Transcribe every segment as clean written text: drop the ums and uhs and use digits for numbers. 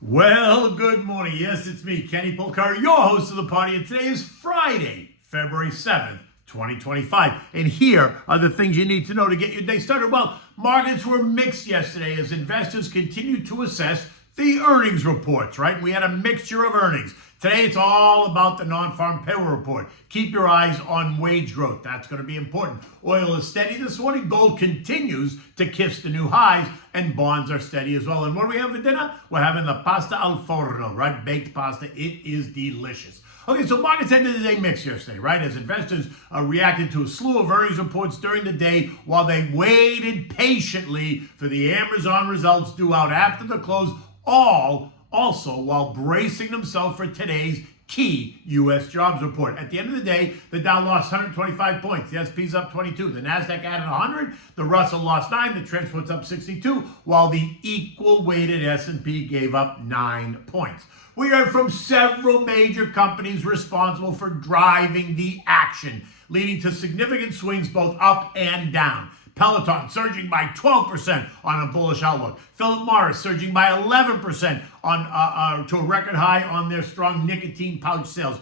Well, good morning. Yes, it's me, Kenny Polcar, your host of the party, and today is Friday, February 7th, 2025. And here are the things you need to know to get your day started. Well, markets were mixed yesterday as investors continued to assess the earnings reports, right? We had a mixture of earnings. Today, it's all about the non-farm payroll report. Keep your eyes on wage growth. That's going to be important. Oil is steady this morning. Gold continues to kiss the new highs, and bonds are steady as well. And what do we have for dinner? We're having the pasta al forno, right? Baked pasta. It is delicious. Okay, so markets ended the day mixed yesterday, right? As investors reacted to a slew of earnings reports during the day while they waited patiently for the Amazon results due out after the close, all also while bracing themselves for today's key U.S. jobs report. At the end of the day, the Dow lost 125 points. The S&P's up 22. The Nasdaq added 100. The Russell lost 9. The Transport's up 62, while the equal-weighted S&P gave up 9 points. We heard from several major companies responsible for driving the action, leading to significant swings both up and down. Peloton surging by 12% on a bullish outlook. Philip Morris surging by 11% on to a record high on their strong nicotine pouch sales.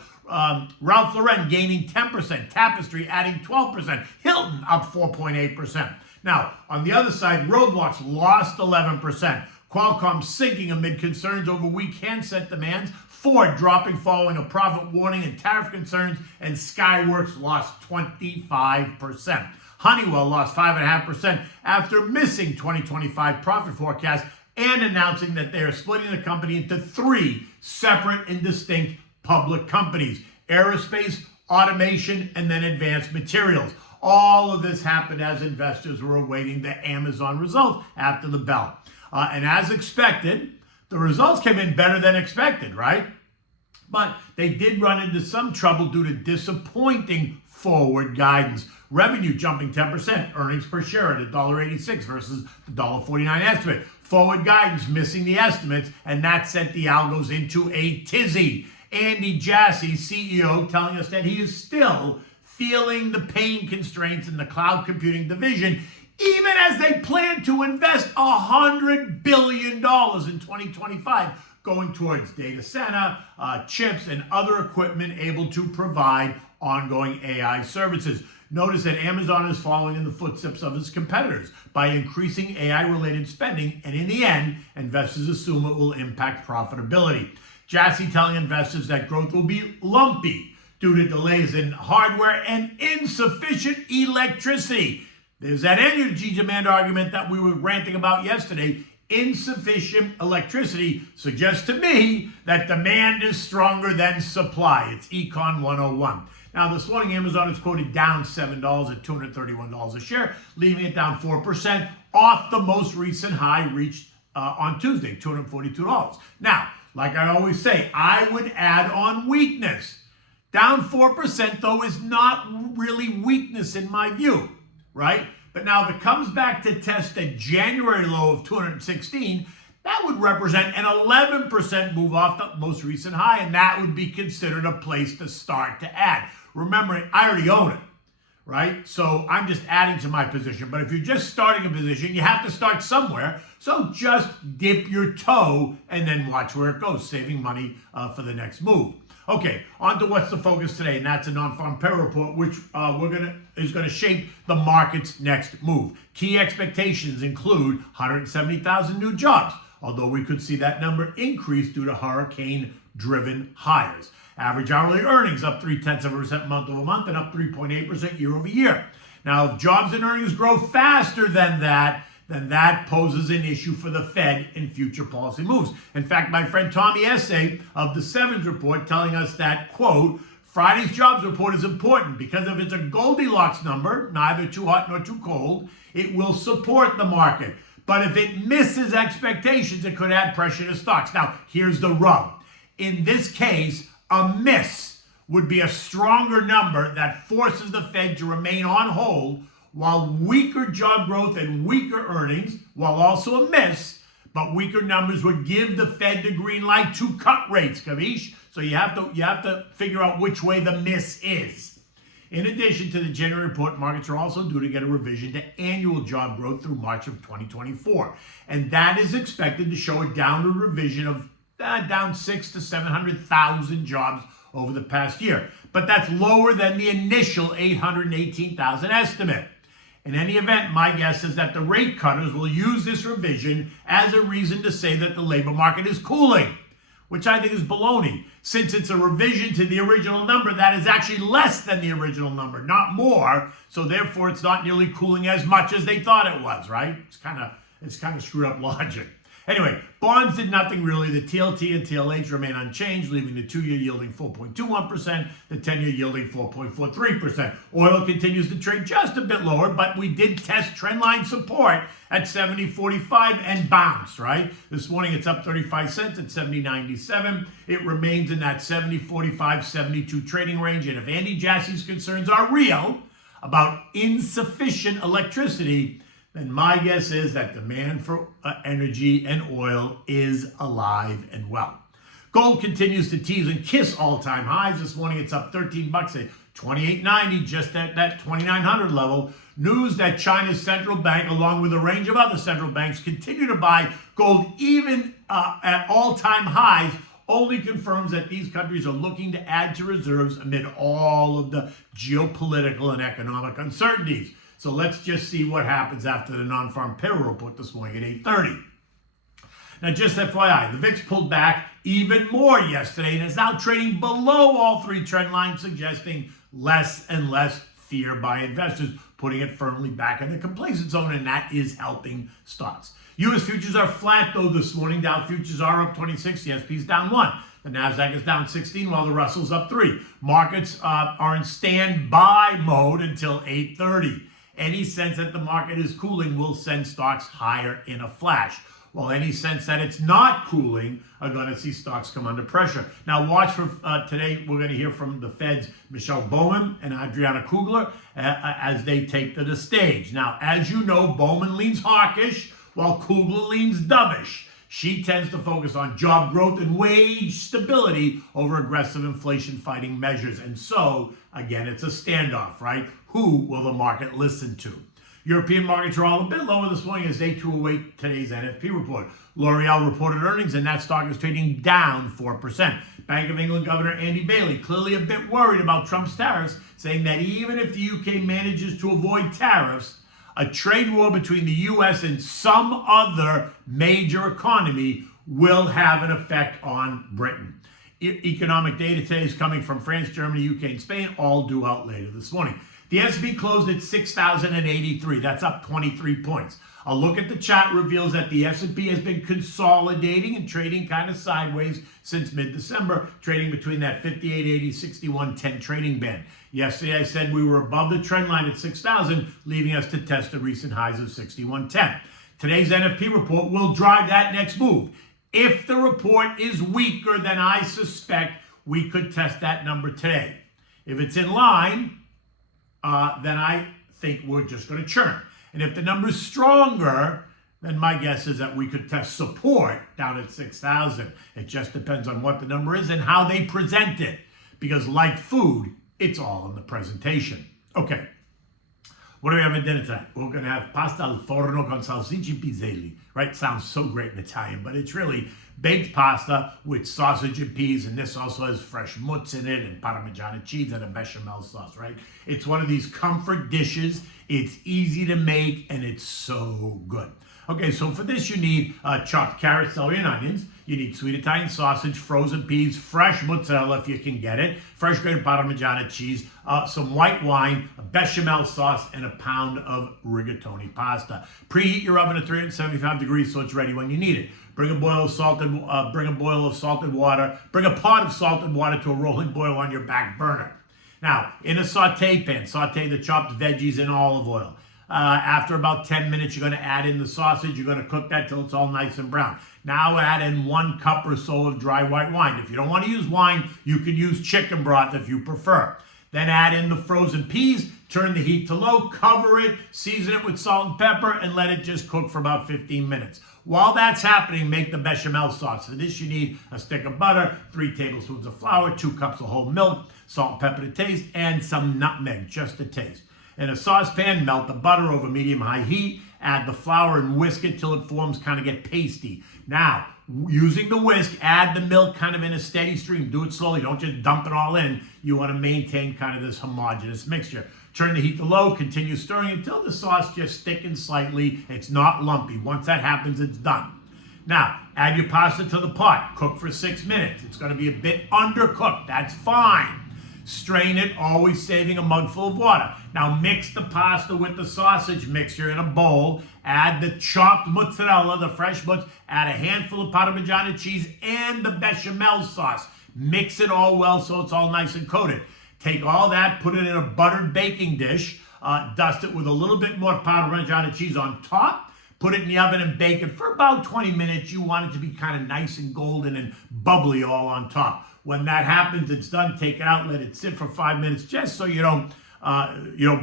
Ralph Lauren gaining 10%. Tapestry adding 12%. Hilton up 4.8%. Now, on the other side, Roblox lost 11%. Qualcomm sinking amid concerns over weak handset demands. Ford dropping following a profit warning and tariff concerns. And Skyworks lost 25%. Honeywell lost 5.5% after missing 2025 profit forecast and announcing that they are splitting the company into 3 separate and distinct public companies: aerospace, automation, and then advanced materials. All of this happened as investors were awaiting the Amazon results after the bell. And as expected, the results came in better than expected, right? But they did run into some trouble due to disappointing forward guidance. Revenue jumping 10%, earnings per share at $1.86 versus the $1.49 estimate. Forward guidance missing the estimates, and that sent the algos into a tizzy. Andy Jassy, CEO, telling us that he is still feeling the pain constraints in the cloud computing division, even as they plan to invest $100 billion in 2025 going towards data center, chips, and other equipment able to provide ongoing AI services. Notice that Amazon is following in the footsteps of its competitors by increasing AI-related spending, and in the end, investors assume it will impact profitability. Jassy telling investors that growth will be lumpy due to delays in hardware and insufficient electricity. There's that energy demand argument that we were ranting about yesterday. Insufficient electricity suggests to me that demand is stronger than supply. It's Econ 101. Now, this morning, Amazon is quoted down $7 at $231 a share, leaving it down 4% off the most recent high reached on Tuesday, $242. Now, like I always say, I would add on weakness. Down 4%, though, is not really weakness in my view, right? But now, if it comes back to test a January low of 216, that would represent an 11% move off the most recent high, and that would be considered a place to start to add. Remember, I already own it, right? So I'm just adding to my position. But if you're just starting a position, you have to start somewhere. So just dip your toe and then watch where it goes, saving money for the next move. Okay, on to what's the focus today, and that's a non-farm payroll report, which is going to shape the market's next move. Key expectations include 170,000 new jobs, although we could see that number increase due to hurricane-driven hires. Average hourly earnings up 0.3% month over month and up 3.8% year over year. Now, if jobs and earnings grow faster than that, then that poses an issue for the Fed in future policy moves. In fact, my friend Tommy Essay of the Sevens Report telling us that, quote, Friday's jobs report is important because if it's a Goldilocks number, neither too hot nor too cold, it will support the market. But if it misses expectations, it could add pressure to stocks. Now, here's the rub. In this case, a miss would be a stronger number that forces the Fed to remain on hold, while weaker job growth and weaker earnings, while also a miss, but weaker numbers would give the Fed the green light to cut rates, capiche? So you have to figure out which way the miss is. In addition to the January report, markets are also due to get a revision to annual job growth through March of 2024. And that is expected to show a downward revision of down 600,000 to 700,000 jobs over the past year. But that's lower than the initial 818,000 estimate. In any event, my guess is that the rate cutters will use this revision as a reason to say that the labor market is cooling, which I think is baloney, since it's a revision to the original number that is actually less than the original number, not more. So therefore, it's not nearly cooling as much as they thought it was, right? It's kind of screwed up logic. Anyway, bonds did nothing really. The TLT and TLH remain unchanged, leaving the 2-year yielding 4.21%, the 10-year yielding 4.43%. Oil continues to trade just a bit lower, but we did test trendline support at 70.45 and bounced, right? This morning it's up 35 cents at 70.97. It remains in that 70.45, 72 trading range. And if Andy Jassy's concerns are real about insufficient electricity, then my guess is that demand for energy and oil is alive and well. Gold continues to tease and kiss all-time highs. This morning it's up 13 bucks at 28.90, just at that 2,900 level. News that China's central bank, along with a range of other central banks, continue to buy gold even at all-time highs, only confirms that these countries are looking to add to reserves amid all of the geopolitical and economic uncertainties. So let's just see what happens after the non-farm payroll report this morning at 8:30. Now, just FYI, the VIX pulled back even more yesterday and is now trading below all three trend lines, suggesting less and less fear by investors, putting it firmly back in the complacent zone, and that is helping stocks. U.S. futures are flat, though, this morning. Dow futures are up 26, the S&P is down 1. The Nasdaq is down 16, while the Russell's up 3. Markets are in standby mode until 8:30. Any sense that the market is cooling will send stocks higher in a flash, while any sense that it's not cooling are going to see stocks come under pressure. Now watch for today, we're going to hear from the Fed's Michelle Bowman and Adriana Kugler as they take to the stage. Now, as you know, Bowman leans hawkish, while Kugler leans dovish. She tends to focus on job growth and wage stability over aggressive inflation-fighting measures. And so, again, it's a standoff, right? Who will the market listen to? European markets are all a bit lower this morning as they too await today's NFP report. L'Oreal reported earnings, and that stock is trading down 4%. Bank of England Governor Andy Bailey, clearly a bit worried about Trump's tariffs, saying that even if the UK manages to avoid tariffs, a trade war between the U.S. and some other major economy will have an effect on Britain. Economic data today is coming from France, Germany, UK, and Spain, all due out later this morning. The S&P closed at 6,083. That's up 23 points. A look at the chart reveals that the S&P has been consolidating and trading kind of sideways since mid-December, trading between that 58.80, 61.10 trading band. Yesterday, I said we were above the trend line at 6,000, leaving us to test the recent highs of 61.10. Today's NFP report will drive that next move. If the report is weaker than I suspect, we could test that number today. If it's in line, then I think we're just going to churn. And if the number's stronger, then my guess is that we could test support down at 6,000. It just depends on what the number is and how they present it. Because like food, it's all in the presentation. Okay, what do we have at dinner tonight? We're going to have pasta al forno con salsicce e piselli. Right? Sounds so great in Italian, but it's really baked pasta with sausage and peas, and this also has fresh mozz in it and Parmigiano cheese and a bechamel sauce, right? It's one of these comfort dishes. It's easy to make, and it's so good. Okay, so for this you need chopped carrots, celery, and onions. You need sweet Italian sausage, frozen peas, fresh mozzarella if you can get it, fresh grated Parmigiano cheese, some white wine, a bechamel sauce, and a pound of rigatoni pasta. Preheat your oven at 375 degrees so it's ready when you need it. Bring a boil of salted water. Bring a pot of salted water to a rolling boil on your back burner. Now, in a saute pan, saute the chopped veggies in olive oil. After about 10 minutes, you're going to add in the sausage. You're going to cook that till it's all nice and brown. Now add in 1 cup or so of dry white wine. If you don't want to use wine, you can use chicken broth if you prefer. Then add in the frozen peas, turn the heat to low, cover it, season it with salt and pepper, and let it just cook for about 15 minutes. While that's happening, make the bechamel sauce. For this, you need a stick of butter, 3 tablespoons of flour, 2 cups of whole milk, salt and pepper to taste, and some nutmeg, just to taste. In a saucepan, melt the butter over medium-high heat, add the flour and whisk it till it forms, kind of get pasty. Now, using the whisk, add the milk kind of in a steady stream. Do it slowly. Don't just dump it all in. You want to maintain kind of this homogeneous mixture. Turn the heat to low. Continue stirring until the sauce just thickens slightly. It's not lumpy. Once that happens, it's done. Now, add your pasta to the pot. Cook for 6 minutes. It's going to be a bit undercooked. That's fine. Strain it, always saving a mugful of water. Now mix the pasta with the sausage mixture in a bowl. Add the chopped mozzarella, the fresh mozzarella. Add a handful of Parmigiano cheese and the bechamel sauce. Mix it all well so it's all nice and coated. Take all that, put it in a buttered baking dish. Dust it with a little bit more Parmigiano cheese on top. Put it in the oven and bake it for about 20 minutes. You want it to be kind of nice and golden and bubbly all on top. When that happens, it's done. Take it out, let it sit for 5 minutes, just so you don't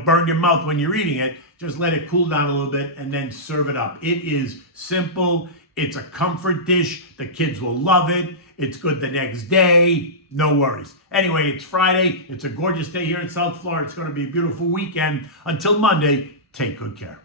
burn your mouth when you're eating it. Just let it cool down a little bit and then serve it up. It is simple. It's a comfort dish. The kids will love it. It's good the next day. No worries. Anyway, it's Friday. It's a gorgeous day here in South Florida. It's going to be a beautiful weekend. Until Monday, take good care.